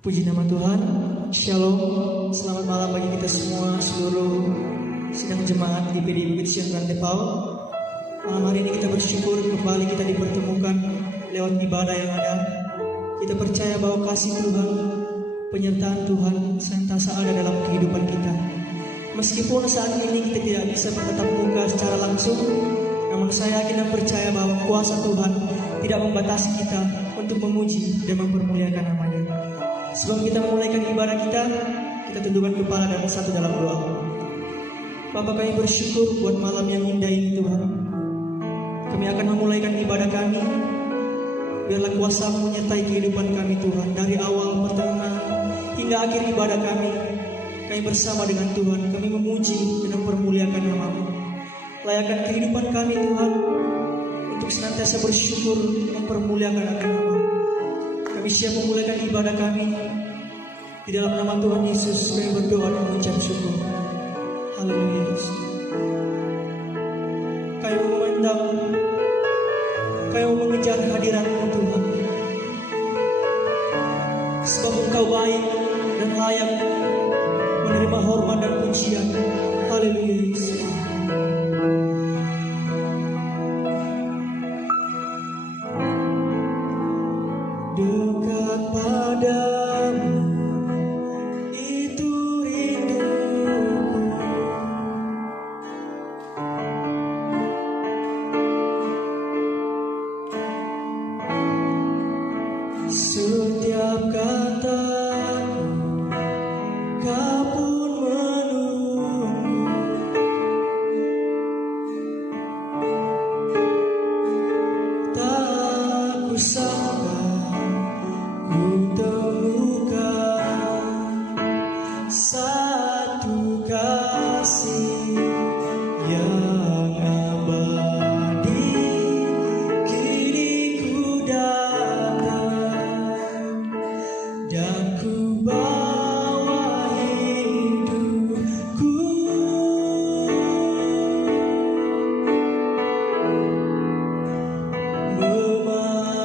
Puji nama Tuhan. Shalom. Selamat malam bagi kita semua, seluruh sidang jemaat di PDI Bukit Sion Grande Pau. Malam hari ini kita bersyukur kembali kita dipertemukan lewat ibadah yang ada. Kita percaya bahwa kasih Tuhan, penyertaan Tuhan senantiasa ada dalam kehidupan kita. Meskipun saat ini kita tidak bisa bertatap muka secara langsung, namun saya yakin dan percaya bahwa kuasa Tuhan tidak membatasi kita untuk memuji dan mempermuliakan namanya. Sebelum kita memulaikan ibadah kita tundukkan kepala dan bersatu dalam doa. Bapa, kami bersyukur buat malam yang indah ini Tuhan. Kami akan memulaikan ibadah kami. Biarlah kuasa-Mu menyertai kehidupan kami Tuhan. Dari awal, pertengahan, hingga akhir ibadah kami. Kami bersama dengan Tuhan. Kami memuji dan mempermuliakan nama-Mu. Layakkan kehidupan kami Tuhan, untuk senantiasa bersyukur mempermuliakan nama-Mu. Kami siap memulaikan ibadah kami. Di dalam nama Tuhan Yesus kami berdoa dan mengucap syukur. Haleluya. Kami memandang, kami mengejar hadirat-Mu Tuhan, sebab Engkau baik dan layak menerima hormat dan pujian. Haleluya Yesus. Dekat padamu itu rinduku, setiap katamu Kau pun menunggu. Tak kusangka ku temukan satu kasih yang abadi. Kini ku datang dan ku bawa hidupku, memandang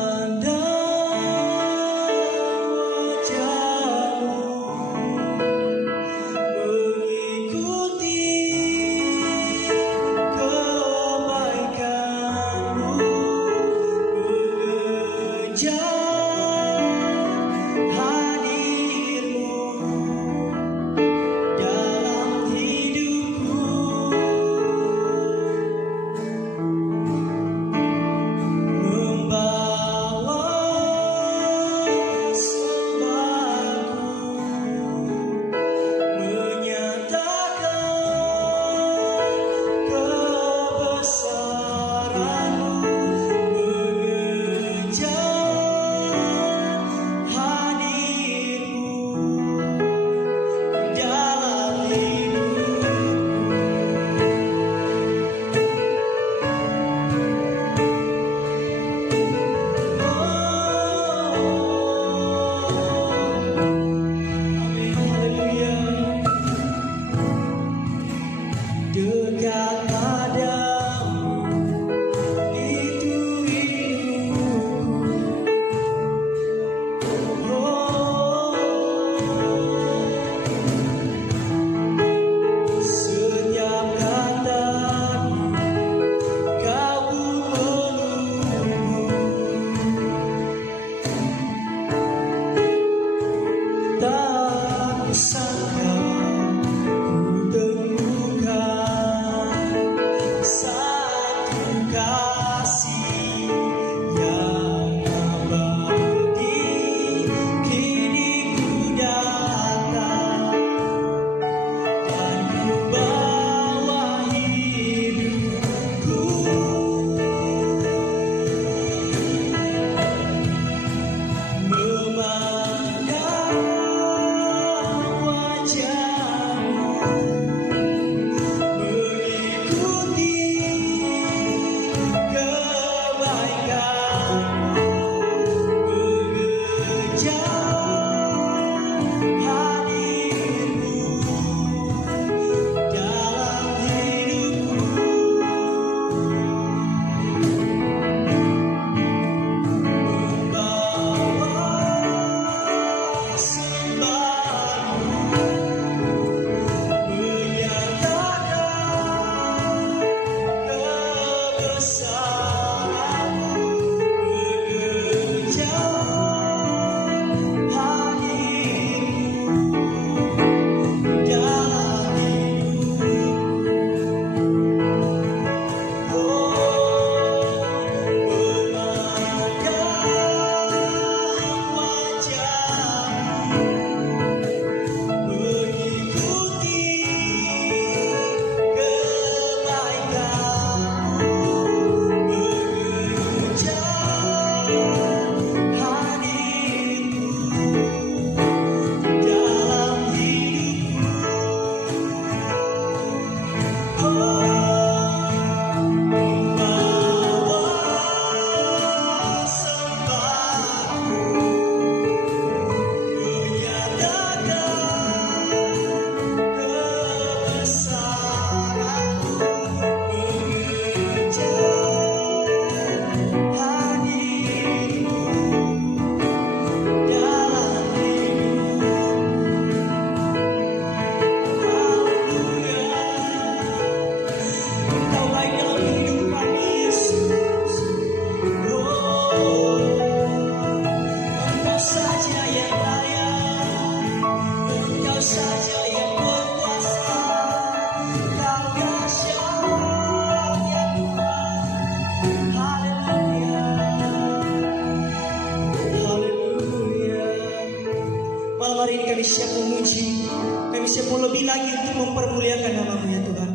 siap memuji, kami siap mau lebih lagi untuk mempermuliakan nama-Mu ya Tuhan.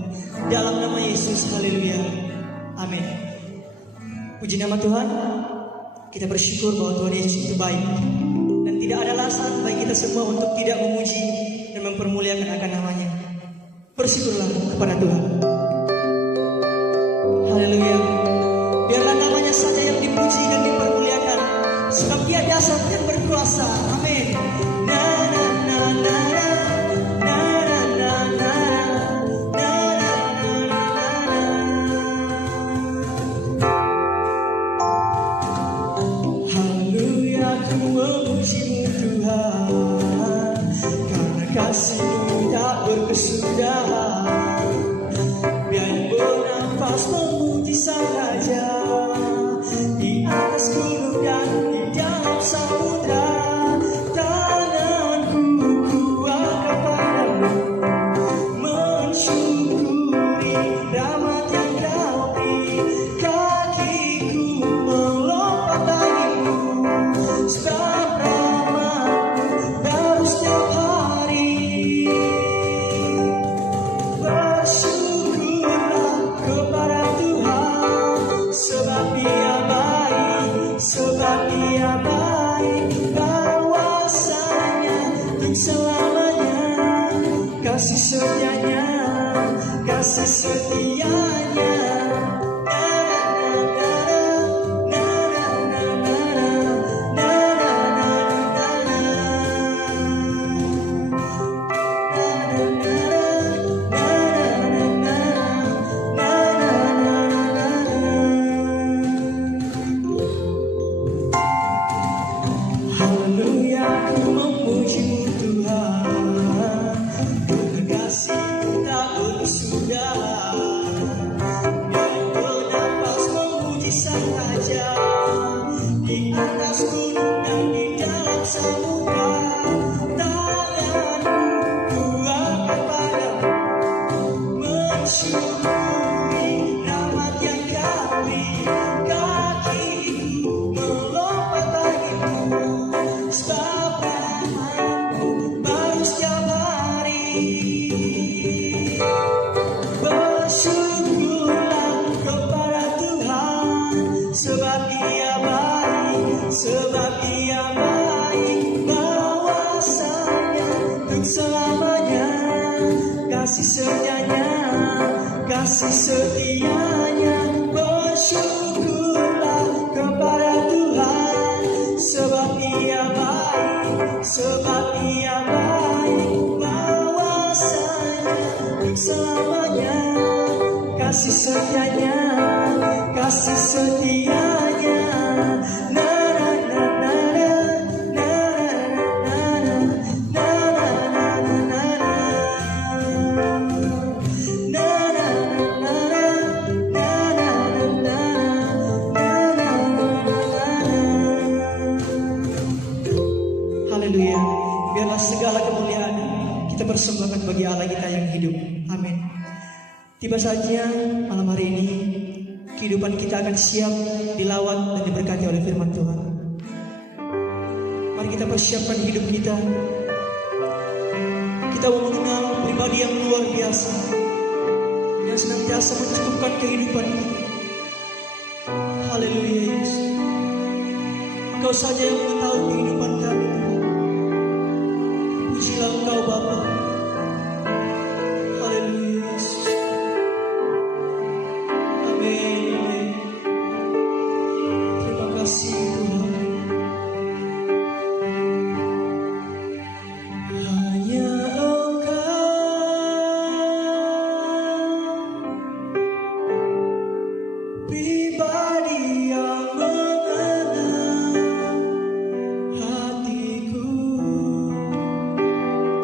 Dalam nama Yesus, haleluya, amin. Puji nama Tuhan. Kita bersyukur bahwa Tuhan Yesus itu baik, dan tidak ada alasan bagi kita semua untuk tidak memuji dan mempermuliakan akan nama-Nya. Bersyukurlah kepada Tuhan. Haleluya. Biarlah namanya saja yang dipuji dan dipermuliakan, sebab Dia dasar yang berkuasa. Amin. Na na na na na na na na na na na. Haleluya, ku memuji-Mu Tuhan, karena kasih-Mu tak berkesudahan. Biar bernafas memuji saja di atas gunung dan di dalam samudra. Tanganku kuat kepadamu, mensyukuri rahmat yang Kau beri. Kakiku melompat bagimu, sebab rahmat-Mu baru setiap hari. Bersyukurlah kepada Tuhan, sebab Dia baik, sebab Dia baik. Bahwasanya untuk selamanya, kasih setianya, kasih setianya. Haleluya, ku memuji-Mu Tuhan, karena kasih-Mu tak berkesudahan. Biar bernafas memuji saja di atas gunung dan di dalam samudra. Tanganku kuat kepadamu, mensyukuri rahmat yang Kau beri. Kakiku melompat bagimu, sebab rahmat-Mu baru setiap hari. Bersyukurlah kepada Tuhan, sebab Dia baik, sebab Dia baik. Bahwasanya untuk selamanya, kasih setianya, kasih setianya. Bersyukurlah kepada Tuhan, sebab Dia baik, sebab Dia baik. Bahwasanya untuk selamanya, kasih setianya, kasih setianya. Na na na na na na na na na na na na. Haleluya. Biarlah segala kemuliaan kita persembahkan bagi Allah kita yang hidup. Amin. Tiba saja malam hari ini kehidupan kita akan siap dilawat dan diberkati oleh firman Tuhan. Mari kita persiapkan hidup kita. Kita mau mengenal pribadi yang luar biasa, yang senantiasa mencukupkan kehidupan kita. Haleluya Yesus. Engkau saja yang mengetahui kehidupan kami. Pujilah Engkau Bapa. Haleluya Yesus. Amin, amin. Terima kasih Tuhan. Hanya Engkau, pribadi yang mengenal hatiku.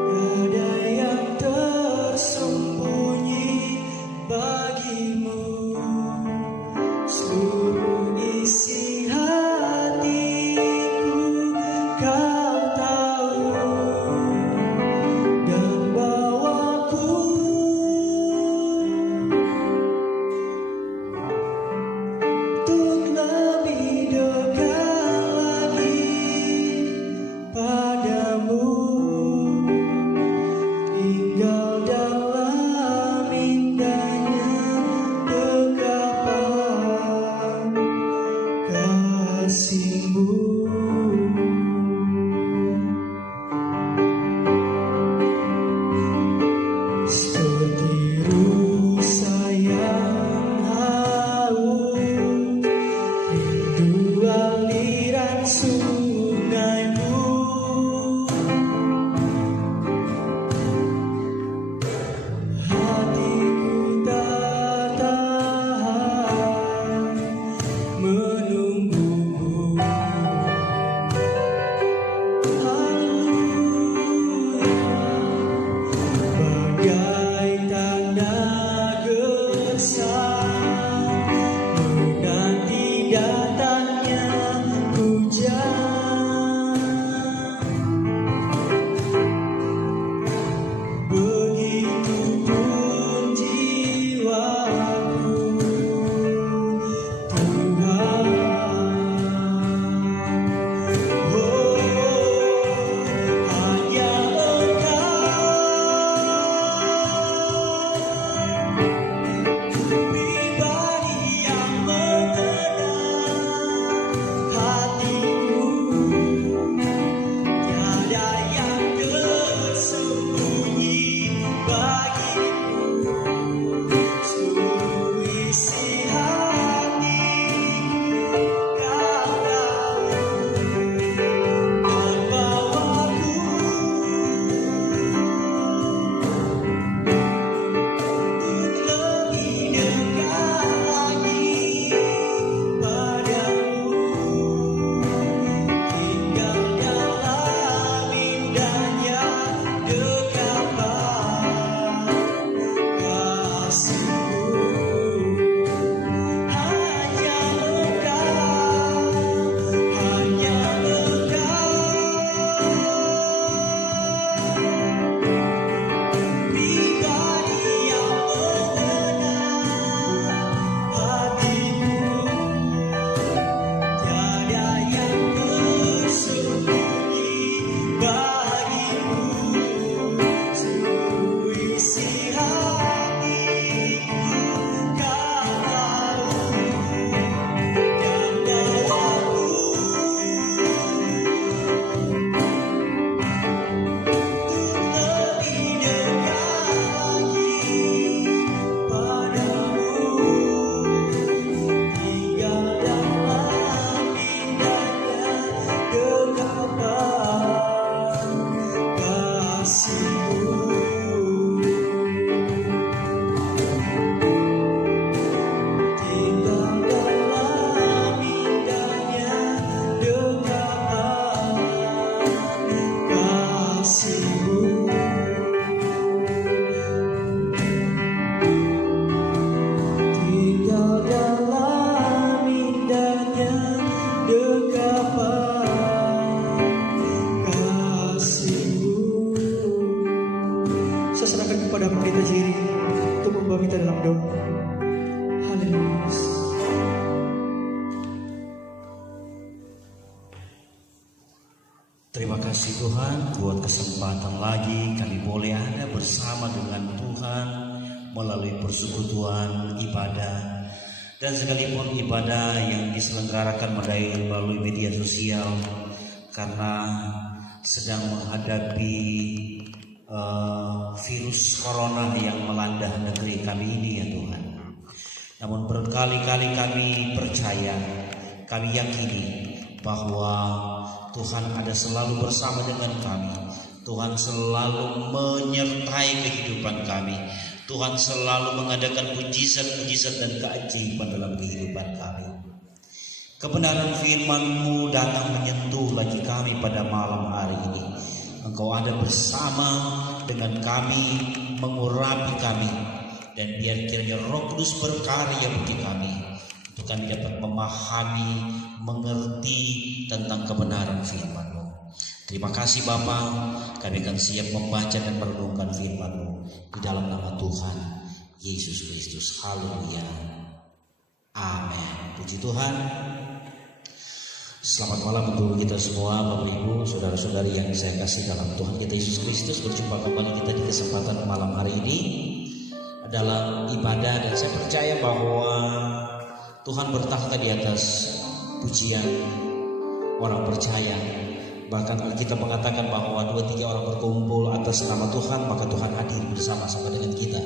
Tiada yang tersembunyi bagimu. Seluruh isi hatiku Kau tahu, dan bawaku untuk lebih dekat lagi padamu. Terima kasih Tuhan buat kesempatan lagi kami boleh ada bersama dengan Tuhan melalui persekutuan ibadah. Dan sekalipun ibadah yang diselenggarakan melalui media sosial karena sedang menghadapi virus corona yang melanda negeri kami ini ya Tuhan. Namun berkali-kali kami percaya, kami yakini bahwa Tuhan ada selalu bersama dengan kami. Tuhan selalu menyertai kehidupan kami. Tuhan selalu mengadakan mujizat-mujizat dan keajaiban dalam kehidupan kami. Kebenaran firman-Mu datang menyentuh lagi kami pada malam hari ini. Engkau ada bersama dengan kami, mengurapi kami, dan biar kiranya Roh Kudus berkarya bagi kami untuk kami dapat memahami, mengerti tentang kebenaran firman-Mu. Terima kasih Bapa, kami akan siap membaca dan merenungkan firman-Mu di dalam nama Tuhan Yesus Kristus. Haleluya. Amin. Puji Tuhan. Selamat malam untuk kita semua, Bapak Ibu, saudara-saudari yang saya kasih dalam Tuhan kita Yesus Kristus. Berjumpa kembali kita di kesempatan malam hari ini dalam ibadah, dan saya percaya bahwa Tuhan bertakhta di atas pujian orang percaya. Bahkan kita mengatakan bahwa 2-3 orang berkumpul atas nama Tuhan, maka Tuhan hadir bersama-sama dengan kita.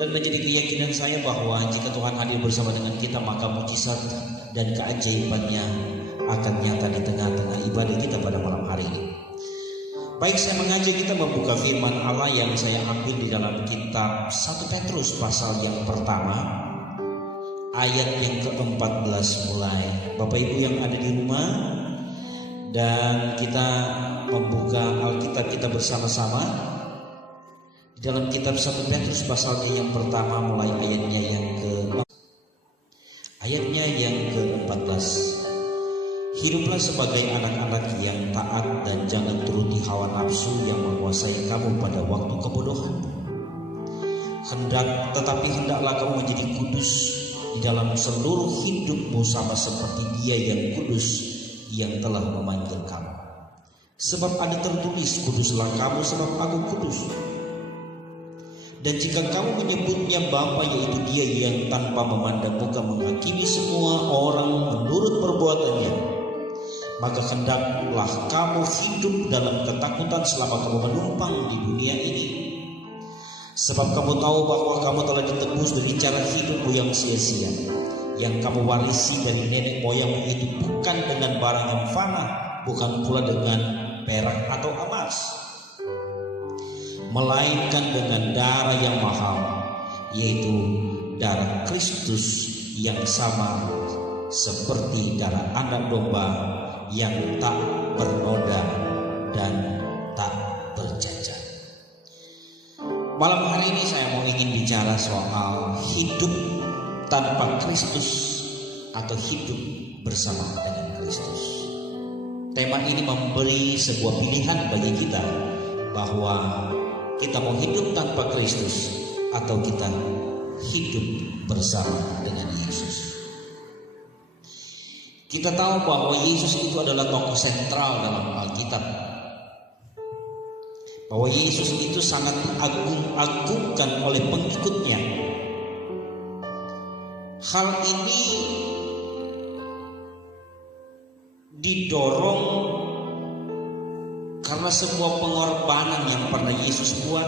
Dan menjadi keyakinan saya bahwa jika Tuhan hadir bersama dengan kita, maka mujizat dan keajaibannya akan nyata di tengah-tengah ibadah kita pada malam hari ini. Baik, saya mengajak kita membuka firman Allah yang saya ambil di dalam kitab 1 Petrus pasal yang pertama, ayat yang ke-14 mulai. Bapak Ibu yang ada di rumah, dan kita membuka Alkitab kita bersama-sama di dalam kitab 1 Petrus pasalnya yang pertama mulai ayatnya yang ke-14. Hiduplah sebagai anak-anak yang taat dan jangan turuti hawa nafsu yang menguasai kamu pada waktu kebodohan. Hendaklah kamu menjadi kudus di dalam seluruh hidupmu sama seperti Dia yang kudus yang telah memanggil kamu. Sebab ada tertulis, kuduslah kamu sebab Aku kudus. Dan jika kamu menyebutnya Bapa, yaitu Dia yang tanpa memandang muka menghakimi semua orang menurut perbuatannya, maka hendaklah kamu hidup dalam ketakutan selama kamu menumpang di dunia ini. Sebab kamu tahu bahwa kamu telah ditebus dari cara hidupmu yang sia-sia, yang kamu warisi dari nenek moyangmu itu, bukan dengan barang yang fana, bukan pula dengan perak atau emas, melainkan dengan darah yang mahal, yaitu darah Kristus yang sama seperti darah anak domba yang tak bernoda dan tak bercacat. Malam hari ini saya ingin bicara soal hidup tanpa Kristus atau hidup bersama dengan Kristus. Tema ini memberi sebuah pilihan bagi kita bahwa kita mau hidup tanpa Kristus atau kita hidup bersama dengan Yesus. Kita tahu bahwa Yesus itu adalah tokoh sentral dalam Alkitab. Bahwa Yesus itu sangat diagung-agungkan oleh pengikutnya. Hal ini didorong karena semua pengorbanan yang pernah Yesus buat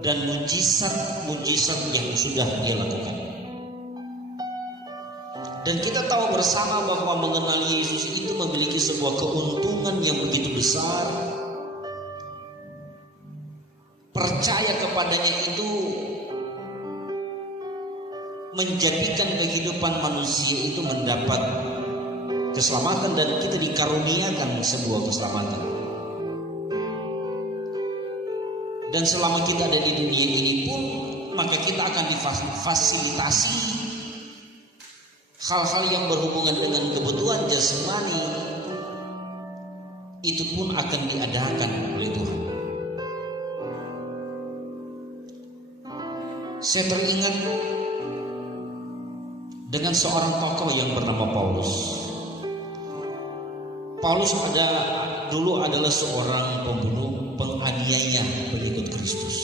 dan mujizat-mujizat yang sudah Dia lakukan. Dan kita tahu bersama bahwa mengenal Yesus itu memiliki sebuah keuntungan yang begitu besar. Percaya kepadanya itu menjadikan kehidupan manusia itu mendapat keselamatan, dan kita dikaruniakan sebuah keselamatan. Dan selama kita ada di dunia ini pun, maka kita akan difasilitasi hal-hal yang berhubungan dengan kebutuhan jasmani, itu pun akan diadakan oleh Tuhan. Saya teringat dengan seorang tokoh yang bernama Paulus. Paulus dulu adalah seorang pembunuh, penganiaya pengikut Kristus.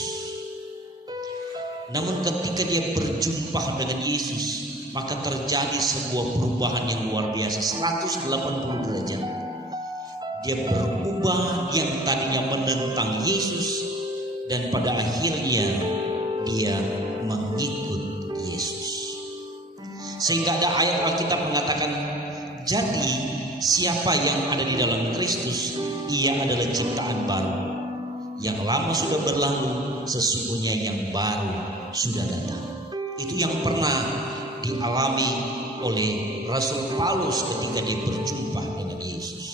Namun ketika dia berjumpa dengan Yesus, maka terjadi sebuah perubahan yang luar biasa, 180 derajat. Dia berubah, yang tadinya menentang Yesus, dan pada akhirnya dia mengikut Yesus. Sehingga ada ayat Alkitab mengatakan, jadi siapa yang ada di dalam Kristus, ia adalah ciptaan baru. Yang lama sudah berlalu, sesungguhnya yang baru sudah datang. Itu yang pernah dialami oleh Rasul Paulus ketika dia berjumpa dengan Yesus.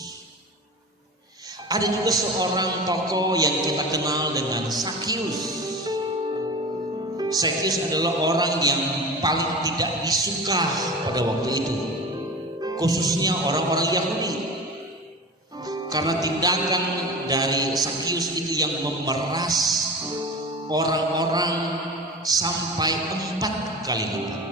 Ada juga seorang tokoh yang kita kenal dengan Zakius. Zakius adalah orang yang paling tidak disuka pada waktu itu, khususnya orang-orang Yahudi, karena tindakan dari Zakius itu yang memeras orang-orang sampai 4 kali lipat.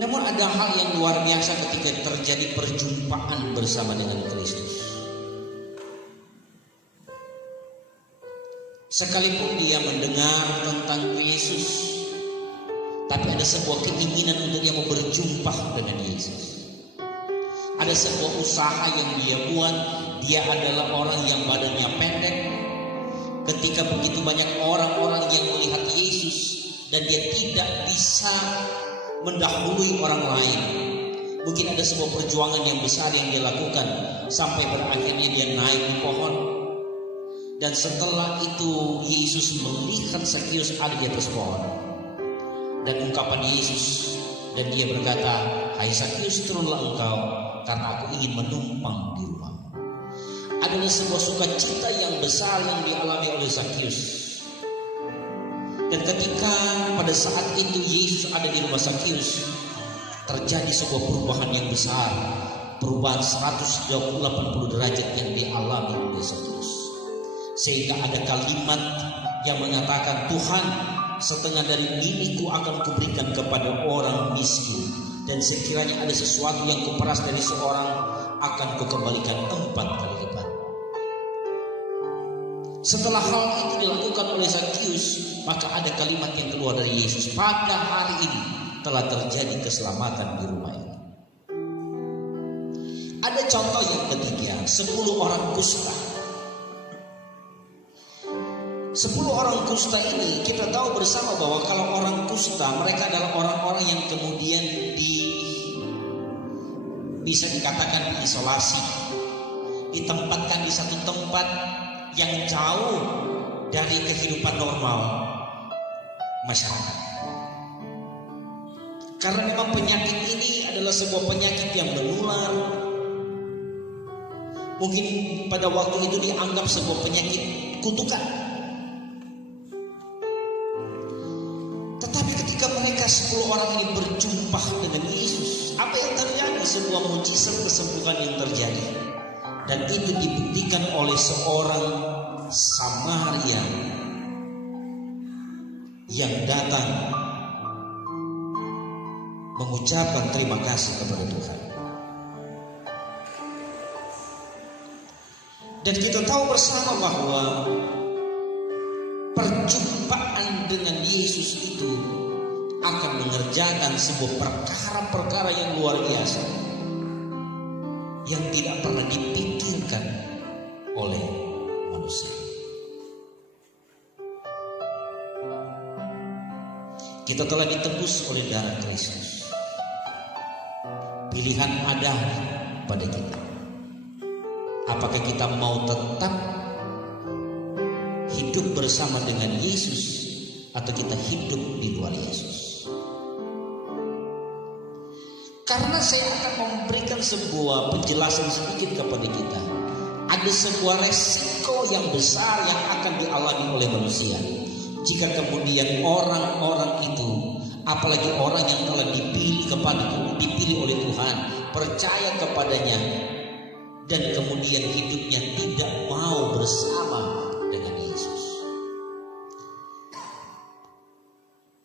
Namun ada hal yang luar biasa ketika terjadi perjumpaan bersama dengan Kristus. Sekalipun dia mendengar tentang Yesus, tapi ada sebuah keinginan untuk dia mau berjumpa dengan Yesus. Ada sebuah usaha yang dia buat. Dia adalah orang yang badannya pendek. Ketika begitu banyak orang-orang yang melihat Yesus dan dia tidak bisa mendahului orang lain, mungkin ada sebuah perjuangan yang besar yang dia lakukan, sampai berakhirnya dia naik di pohon. Dan setelah itu Yesus melihat Zakius ada di atas pohon, dan ungkapan Yesus, dan dia berkata, "Hai Zakius, turunlah engkau, karena aku ingin menumpang di rumah." Adalah sebuah sukacita yang besar yang dialami oleh Zakius. Dan ketika pada saat itu Yesus ada di rumah Zakius, terjadi sebuah perubahan yang besar, perubahan 180 derajat yang dialami oleh Zakius. Sehingga ada kalimat yang mengatakan, "Tuhan, setengah dari ini ku akan kuberikan kepada orang miskin, dan sekiranya ada sesuatu yang kuperas dari seorang, akan kukembalikan 4 kali lipat." Setelah hal itu dilakukan oleh Zakius, maka ada kalimat yang keluar dari Yesus, "Pada hari ini telah terjadi keselamatan di rumah ini." Ada contoh yang ketiga, 10 orang kusta. 10 orang kusta ini kita tahu bersama bahwa kalau orang kusta, mereka adalah orang-orang yang kemudian bisa dikatakan diisolasi, ditempatkan di satu tempat yang jauh dari kehidupan normal masyarakat. Karena memang penyakit ini adalah sebuah penyakit yang menular. Mungkin pada waktu itu dianggap sebuah penyakit kutukan. Tetapi ketika mereka 10 orang ini berjumpa dengan Yesus, apa yang terjadi? Sebuah mujizat kesembuhan yang terjadi. Dan itu dibuktikan oleh seorang Samaria yang datang mengucapkan terima kasih kepada Tuhan. Dan kita tahu bersama bahwa perjumpaan dengan Yesus itu akan mengerjakan sebuah perkara-perkara yang luar biasa, yang tidak pernah dipikirkan oleh manusia. Kita telah ditebus oleh darah Kristus. Pilihan ada pada kita. Apakah kita mau tetap hidup bersama dengan Yesus, atau kita hidup di luar Yesus? Karena saya akan memberikan sebuah penjelasan sedikit kepada kita. Ada sebuah resiko yang besar yang akan dialami oleh manusia jika kemudian orang-orang itu, apalagi orang yang telah dipilih oleh Tuhan, percaya kepadanya, dan kemudian hidupnya tidak mau bersama dengan Yesus.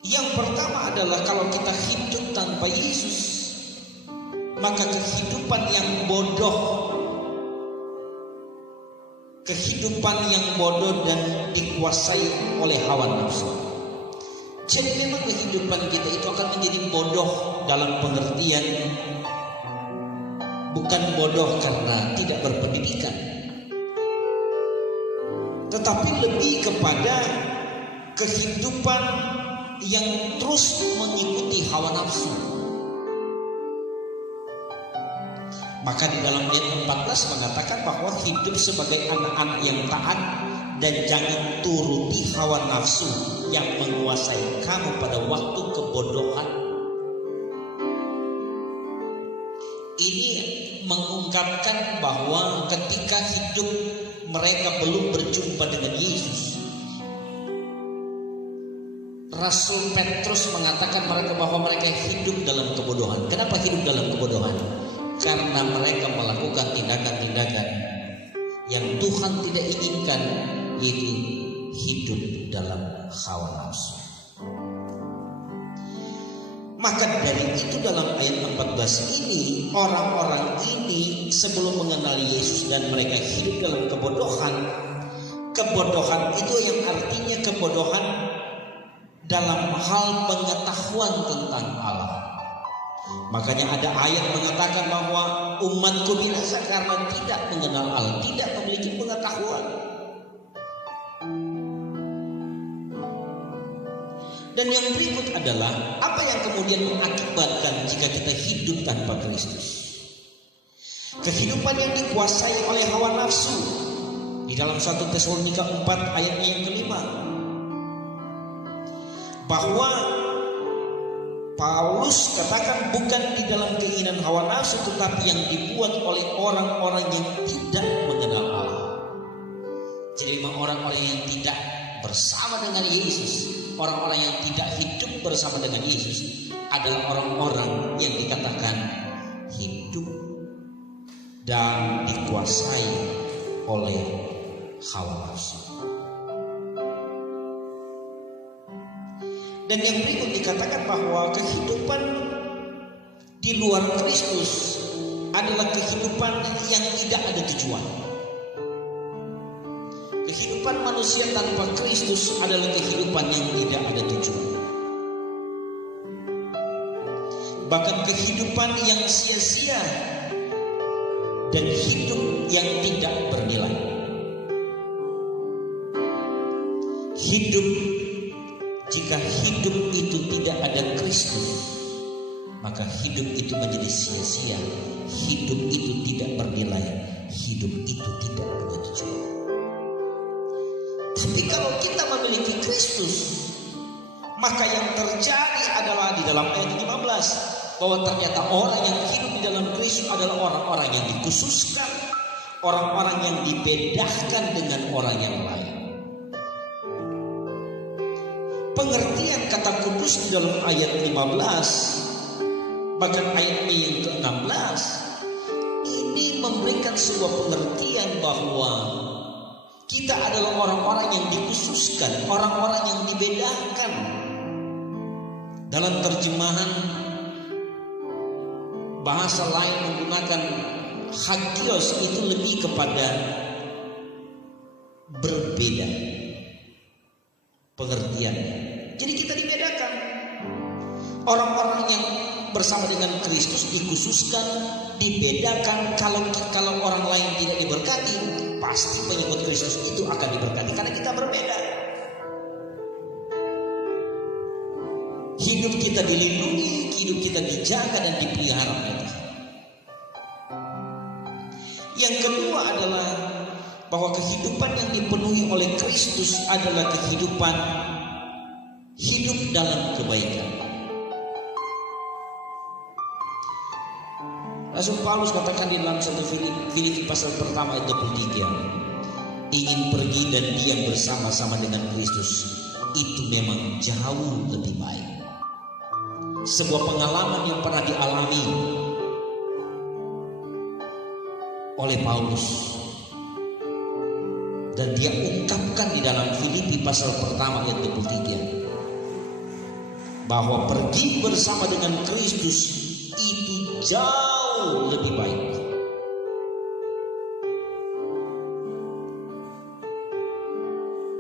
Yang pertama adalah kalau kita hidup tanpa Yesus, maka kehidupan yang bodoh dan dikuasai oleh hawa nafsu. Jadi memang kehidupan kita itu akan menjadi bodoh dalam pengertian bukan bodoh karena tidak berpendidikan, tetapi lebih kepada kehidupan yang terus mengikuti hawa nafsu. Maka di dalam ayat 14 mengatakan bahwa hidup sebagai anak-anak yang taat dan jangan turuti hawa nafsu yang menguasai kamu pada waktu kebodohan. Ini mengungkapkan bahwa ketika hidup mereka belum berjumpa dengan Yesus, Rasul Petrus mengatakan mereka bahwa mereka hidup dalam kebodohan. Kenapa hidup dalam kebodohan? Karena mereka melakukan tindakan-tindakan yang Tuhan tidak inginkan, yaitu hidup dalam hawa nafsu. Maka dari itu dalam ayat 14 ini, orang-orang ini sebelum mengenal Yesus dan mereka hidup dalam kebodohan. Kebodohan itu yang artinya kebodohan dalam hal pengetahuan tentang Allah. Makanya ada ayat mengatakan bahwa umatku binasa karena tidak mengenal Allah, tidak memiliki pengetahuan. Dan yang berikut adalah apa yang kemudian mengakibatkan jika kita hidup tanpa Kristus. Kehidupan yang dikuasai oleh hawa nafsu. Di dalam 1 Tesalonika 4 ayatnya yang kelima, bahwa Paulus katakan bukan di dalam keinginan hawa nafsu, tetapi yang dibuat oleh orang-orang yang tidak mengenal Allah. Jadi orang-orang yang tidak bersama dengan Yesus, orang-orang yang tidak hidup bersama dengan Yesus adalah orang-orang yang dikatakan hidup dan dikuasai oleh hawa nafsu. Dan yang berikut dikatakan bahwa kehidupan di luar Kristus adalah kehidupan yang tidak ada tujuan. Kehidupan manusia tanpa Kristus adalah kehidupan yang tidak ada tujuan. Bahkan kehidupan yang sia-sia dan hidup yang tidak bernilai. Jika hidup itu tidak ada Kristus, maka hidup itu menjadi sia-sia. Hidup itu tidak bernilai. Hidup itu tidak punya tujuan. Tapi kalau kita memiliki Kristus, maka yang terjadi adalah di dalam ayat 15 bahwa ternyata orang yang hidup di dalam Kristus adalah orang-orang yang dikhususkan, orang-orang yang dibedakan dengan orang yang lain. Pengertian kata kudus di dalam ayat 15, bahkan ayatnya yang ke-16, ini memberikan sebuah pengertian bahwa kita adalah orang-orang yang dikhususkan, orang-orang yang dibedakan. Dalam terjemahan bahasa lain menggunakan hagios, itu lebih kepada berbeda pengertiannya. Jadi kita dibedakan. Orang-orang yang bersama dengan Kristus dikhususkan, dibedakan. Kalau orang lain tidak diberkati, pasti pengikut Kristus itu akan diberkati karena kita berbeda. Hidup kita dilindungi, hidup kita dijaga dan dipelihara oleh Tuhan. Yang kedua adalah bahwa kehidupan yang dipenuhi oleh Kristus adalah kehidupan hidup dalam kebaikan. Rasul Paulus katakan di dalam 1 Filipi pasal pertama ayat 23, ingin pergi dan diam bersama-sama dengan Kristus itu memang jauh lebih baik. Sebuah pengalaman yang pernah dialami oleh Paulus, dan dia ungkapkan di dalam Filipi pasal pertama ayat 23 bahwa pergi bersama dengan Kristus itu jauh jauh lebih baik.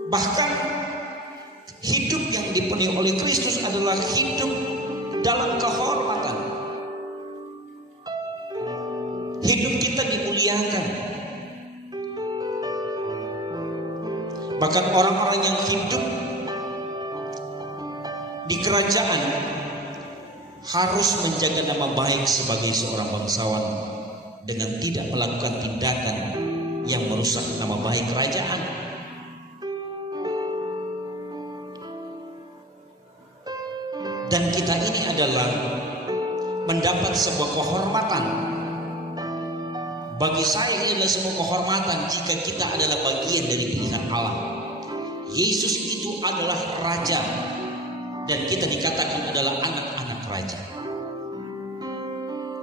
Bahkan hidup yang dipenuhi oleh Kristus adalah hidup dalam kehormatan. Hidup kita dimuliakan. Bahkan orang-orang yang hidup di kerajaan harus menjaga nama baik sebagai seorang bangsawan dengan tidak melakukan tindakan yang merusak nama baik kerajaan. Dan kita ini adalah mendapat sebuah kehormatan. Bagi saya ini adalah sebuah kehormatan jika kita adalah bagian dari pilihan Allah. Yesus itu adalah Raja, dan kita dikatakan adalah anak-anak Raja.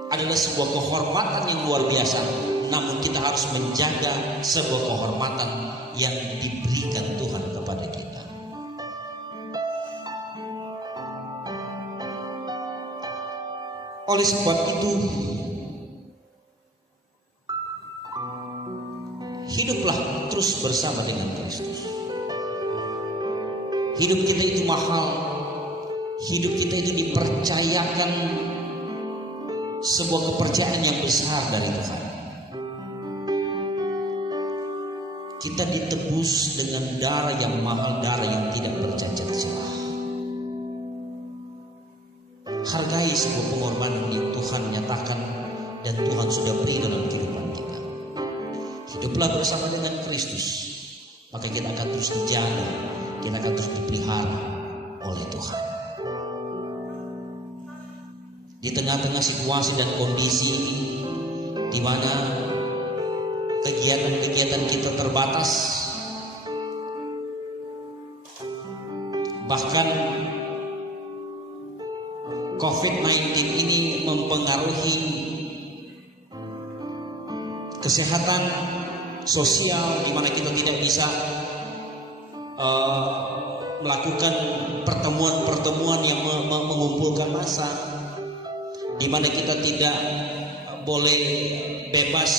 Adalah sebuah kehormatan yang luar biasa. Namun kita harus menjaga sebuah kehormatan yang diberikan Tuhan kepada kita. Oleh sebab itu, hiduplah terus bersama dengan Kristus. Hidup kita itu mahal. Hidup kita itu dipercayakan sebuah kepercayaan yang besar dari Tuhan. Kita ditebus dengan darah yang mahal, darah yang tidak bercacat celah. Hargai sebuah pengorbanan yang Tuhan nyatakan dan Tuhan sudah beri dalam kehidupan kita. Hiduplah bersama dengan Kristus, maka kita akan terus dijaga, kita akan terus dipelihara oleh Tuhan. Di tengah-tengah situasi dan kondisi di mana kegiatan-kegiatan kita terbatas, bahkan COVID-19 ini mempengaruhi kesehatan sosial, di mana kita tidak bisa melakukan pertemuan-pertemuan yang mengumpulkan massa, di mana kita tidak boleh bebas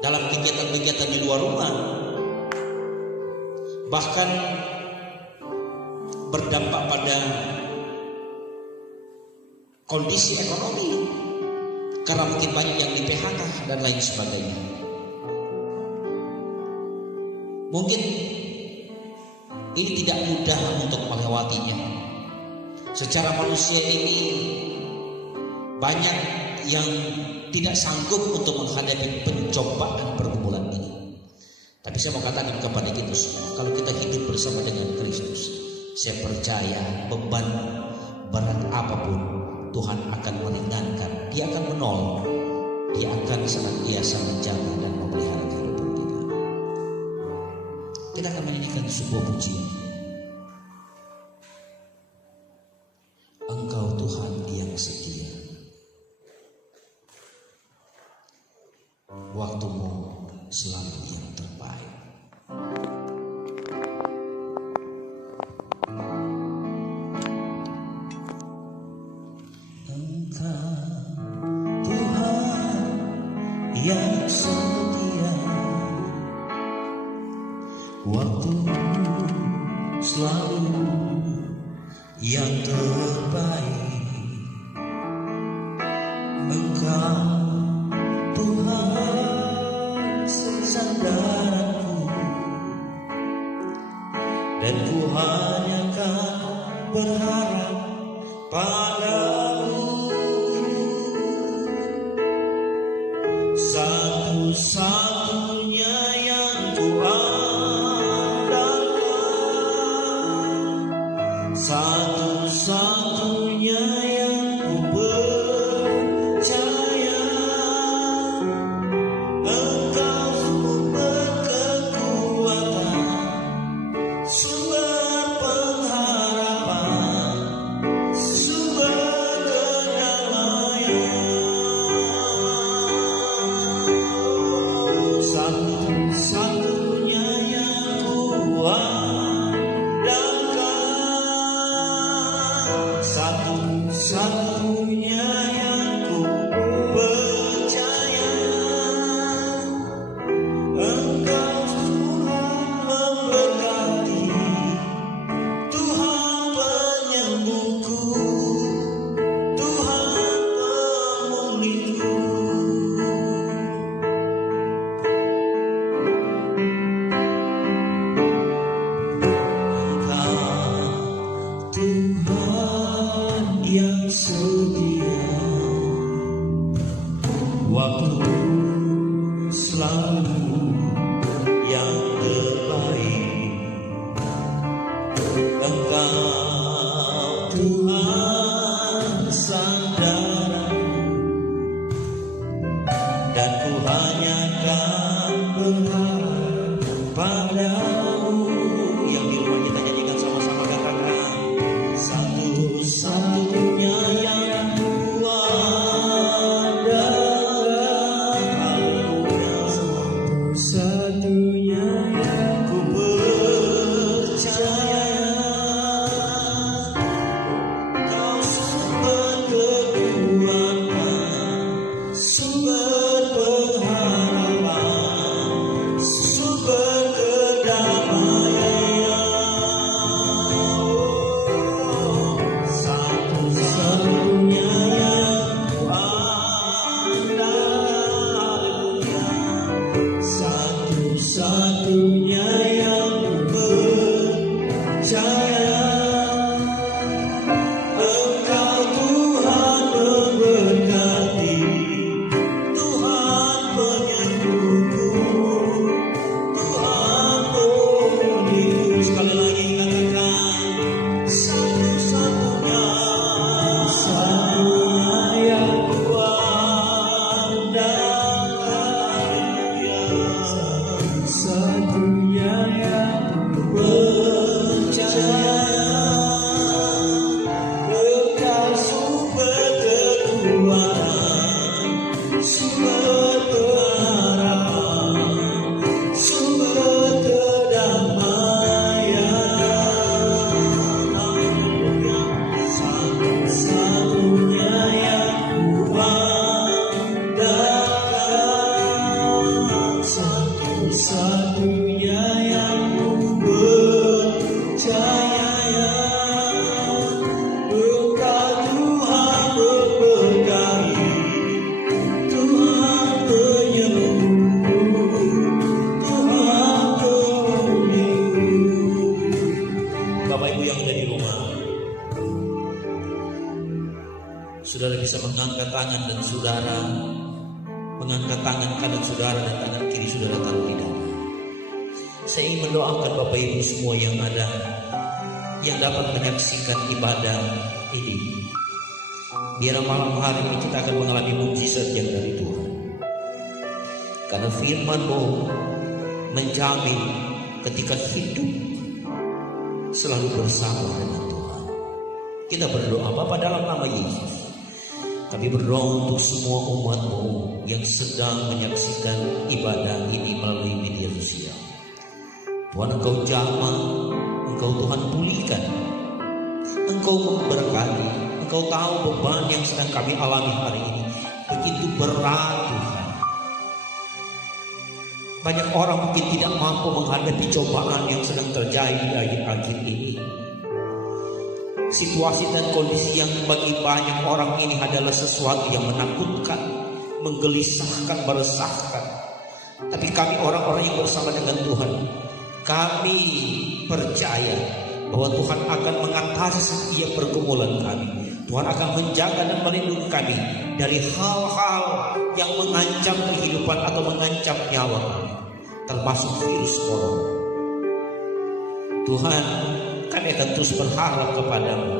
dalam kegiatan-kegiatan di luar rumah, bahkan berdampak pada kondisi ekonomi karena mungkin banyak yang di PHK dan lain sebagainya. Mungkin ini tidak mudah untuk melewatinya. Secara manusia ini banyak yang tidak sanggup untuk menghadapi pencobaan pergumulan ini. Tapi saya mau katakan kepada kita semua, kalau kita hidup bersama dengan Kristus, saya percaya beban berat apapun Tuhan akan meringankan. Dia akan menolong. Dia akan senantiasa menjaga dan memelihara kehidupan kita. Kita akan menyanyikan sebuah pujian. Engkau Tuhan yang setia, waktumu selalu yang terbaik. Yang setia, waktumu selalu yang terbaik. Engkau Tuhan sandaranku, dan ku hanya kan berharap padamu. Satu-satunya yang ku andalkan, satu-satunya yang ku percaya. Engkau sumber kekuatan, sumber pengharapan, sumber kedamaian. waktu selalu yang terbaik. Engkau Tuhan sandaranku, dan ku hanya akan berharap padamu. Yang di rumah kita nyanyikan sama-sama, katakan satu-satunya yang ku andalkan, Satunya yang ku percaya. Kau sumber kekuatan, sumber pengharapan, sumber kedamaian. Satu-satunya yang ku andalkan, satu-satunya yang ku percaya. Engkau Tuhan memberkati, Tuhan penyembuhku, Tuhan penyembuhku. Sekali lagi katakan satu-satunya yang ku andalkan. satunya yang Percaya Engkau sumber kekuatan, sumber pengharapan, sumber kedamaian. Satu-satunya yang ku andalkan, satu-satunya yang ku percaya. Engkau Tuhan memberkati, Tuhan penyembuhku, Tuhan penyembuhku. Bapak Ibu yang ada di rumah, saudara bisa mengangkat tangan dan saudara mengangkat tangan kanan saudara dan tangan kiri saudara taruh di dada. Saya ingin mendoakan Bapak Ibu semua yang ada, yang dapat menyaksikan ibadah ini. Biar malam hari ini kita akan mengalami mukjizat yang dari Tuhan. Karena firman-Mu menjamin ketika hidup selalu bersama dengan Tuhan. Kita berdoa Bapa dalam nama Yesus. Kami berdoa untuk semua umat-Mu yang sedang menyaksikan ibadah ini melalui media sosial. Tuhan, Engkau jamah, Engkau Tuhan pulihkan, Engkau memberkati. Engkau tahu beban yang sedang kami alami hari ini begitu berat Tuhan. Banyak orang mungkin tidak mampu menghadapi cobaan yang sedang terjadi di akhir-akhir ini. Situasi dan kondisi yang bagi banyak orang ini adalah sesuatu yang menakutkan, menggelisahkan, meresahkan. Tapi kami orang-orang yang bersama dengan Tuhan, kami percaya bahwa Tuhan akan mengatasi setiap pergumulan kami. Tuhan akan menjaga dan melindungi kami dari hal-hal yang mengancam kehidupan atau mengancam nyawa kami, termasuk virus corona. Tuhan, kami akan terus berharap kepadamu,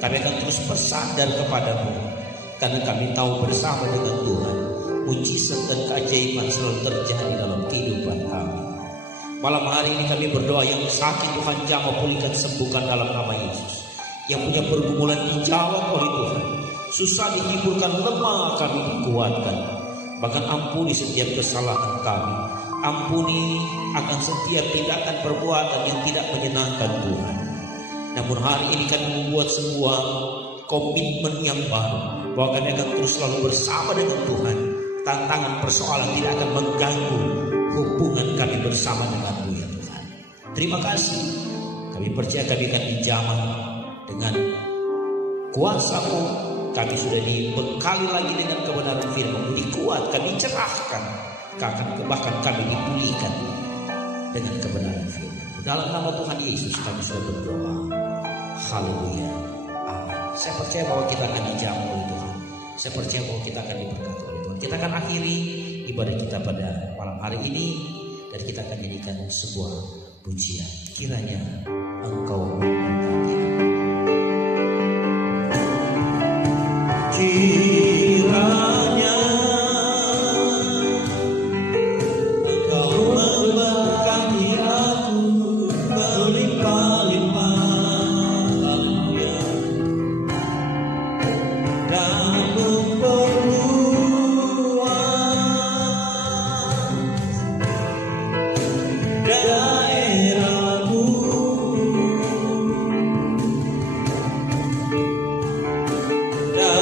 kami akan terus bersandar kepadamu, karena kami tahu bersama dengan Tuhan mujizat dan keajaiban selalu terjadi dalam kehidupan kami. Malam hari ini kami berdoa, yang sakit Tuhan jamah, pulihkan, sembuhkan dalam nama Yesus. Yang punya pergumulan dijawab oleh Tuhan, susah dihiburkan, lemah kami dikuatkan. Bahkan ampuni setiap kesalahan kami, ampuni akan setiap tindakan perbuatan yang tidak menyenangkan Tuhan. Namun hari ini kami membuat sebuah komitmen yang baru, bahwa kami akan terus selalu bersama dengan Tuhan. Tantangan persoalan tidak akan mengganggu hubungan kami bersama dengan-Mu ya Tuhan. Terima kasih. Kami percaya kami akan dijamah dengan kuasa-Mu. Kami sudah dibekali lagi dengan kebenaran firman-Mu, dikuatkan, dicerahkan, bahkan kami dipulihkan dengan kebenaran firman-Mu. Dalam nama Tuhan Yesus kami sudah berdoa. Haleluya. Amin. Saya percaya bahwa kita akan dijamah oleh Tuhan. Saya percaya bahwa kita akan diberkati oleh Tuhan. Kita akan akhiri ibadah kita pada malam hari ini dan kita akan nyanyikan sebuah pujian. Kiranya Engkau memberkati. Kiranya Engkau memberkati aku berlimpah-limpah dan memperluas daerahmu, dan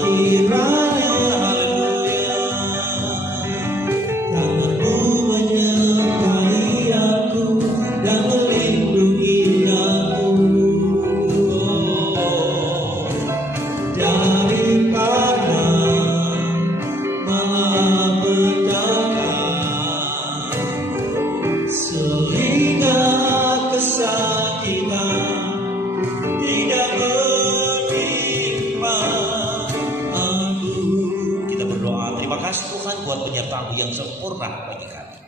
kiranya haleluya tanganmu menyertai aku dan melindungi aku daripada malapetaka, sehingga kesakitan tidak menimpa aku. Kita berdoa, terima kasih Tuhan buat penyertaan yang sempurna bagi kami.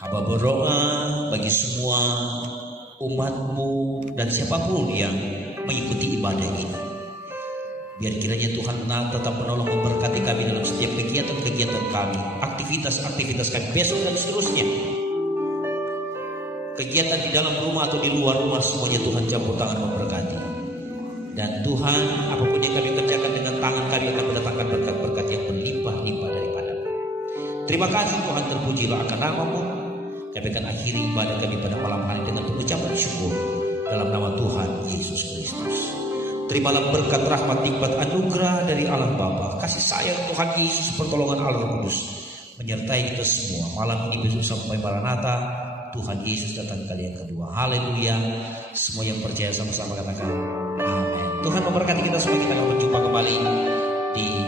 Hamba berdoa bagi semua umat-Mu dan siapapun yang mengikuti ibadah ini. Biar kiranya Tuhan tetap menolong memberkati kami dalam setiap kegiatan-kegiatan kami, aktivitas-aktivitas kami besok dan seterusnya. Kegiatan di dalam rumah atau di luar rumah, semuanya Tuhan campur tangan memberkati. Dan Tuhan, apapun yang kami kerjakan dengan tangan kami akan mendatangkan berkat-berkat yang berlimpah-limpah daripada-Mu. Terima kasih Tuhan, terpujilah akan nama-Mu. Kami akan akhiri ibadah kami pada malam hari dengan pengucapan syukur dalam nama Tuhan Yesus Kristus. Terimalah berkat, rahmat, nikmat, anugerah dari Allah Bapa, kasih sayang Tuhan Yesus, pertolongan Allah Roh Kudus menyertai kita semua malam ini, besok sampai Maranatha. Tuhan Yesus datang kali yang kedua. Haleluya. Semua yang percaya sama-sama katakan amin. Tuhan memberkati kita semua. Kita akan berjumpa kembali di